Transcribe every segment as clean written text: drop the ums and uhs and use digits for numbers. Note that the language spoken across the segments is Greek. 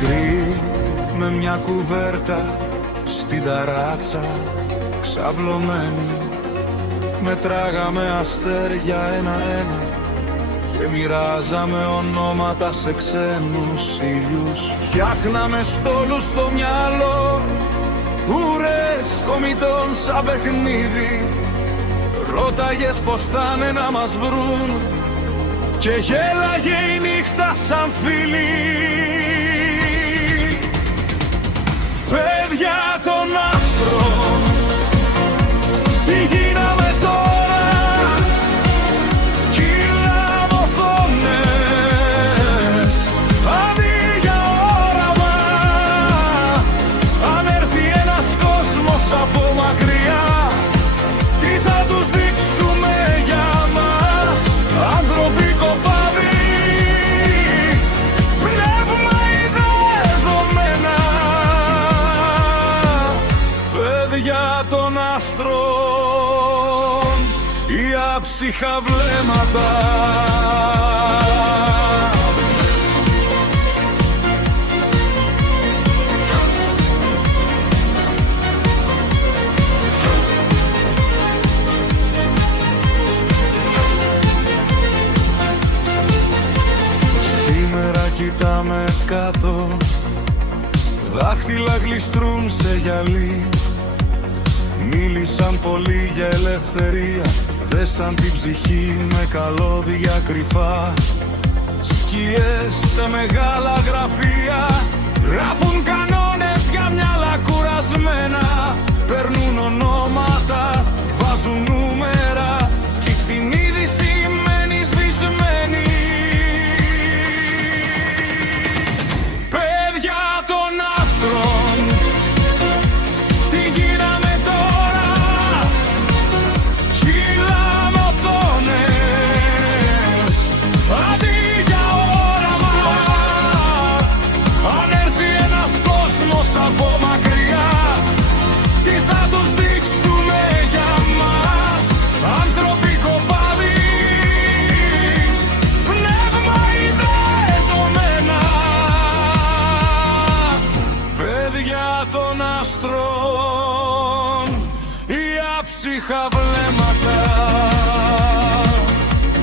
μικρή με μια κουβέρτα στην ταράτσα ξαπλωμένη, μετράγαμε αστέρια ένα-ένα και μοιράζαμε ονόματα σε ξένους ήλιους. Φτιάχναμε στόλους στο μυαλό, ουρές κομιτών σαν παιχνίδι. Ρώταγες πως θα'ναι να μας βρουν και γέλαγε η νύχτα σαν φίλη. Παιδιά των άστρων, τι γίναμε τώρα? Κυλάμε οθόνες, αντί για όραμα. Αν έρθει ένας κόσμος από μακριά, τι θα τους δείξουμε για μας? Άνθρωποι κοπάδι, πνεύμα ιδεωμένα, παιδιά των άστρων, οι άψυχα βλέμματα. Σήμερα κοιτάμε κάτω, δάχτυλα γλιστρούν σε γυαλί. Μίλησαν πολύ για ελευθερία, δέσαν την ψυχή με καλώδια κρυφά. Σκιές σε μεγάλα γραφεία γράφουν κανόνες για μυαλά κουρασμένα. Παίρνουν ονόματα, βάζουν νούμερα κι η συνείδηση μένει σβησμένη. Παιδιά των άστρων, τι γίναμε τώρα? Κυλάμε οθόνες, αντί για όραμα. Αν έρθει ένας κόσμος από μακριά, τι θα τους δείξουμε για μας? Άνθρωποι κοπάδι, πνεύμα ιδεωμένα, παιδιά των άστρων, οι άψυχα βλέμματα.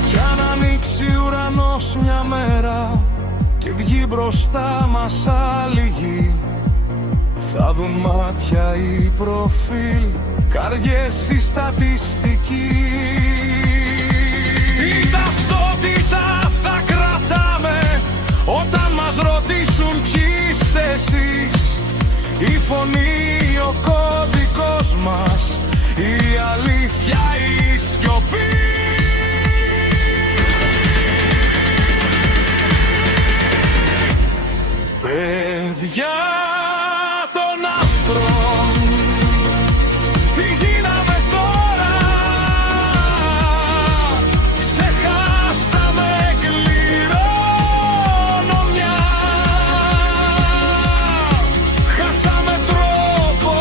Κι αν ανοίξει ουρανός μια μέρα και βγει μπροστά μας άλλη γη, θα δουν μάτια ή προφίλ, καρδιές ή στατιστική. Τι ταυτότητα θα κρατάμε όταν μας ρωτήσουν ποιοι είστε εσείς? Η φωνή, ο κώδικος μας, η αλήθεια ή η σιωπή? Παιδιά των άστρων, τι γίναμε τώρα? Ξεχάσαμε κληρονομιά, χάσαμε τρόπο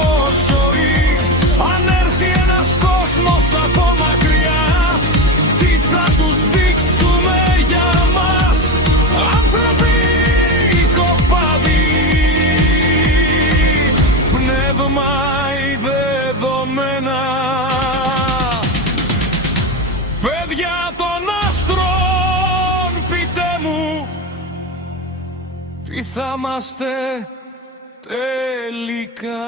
ζωής. Αν έρθει ένας κόσμος από μακριά, τι θα τους δείξουμε για μας? Άνθρωποι κοπάδι, πνεύμα ιδεωμένα, παιδιά των άστρων, πείτε μου, τι θα είμαστε τελικά?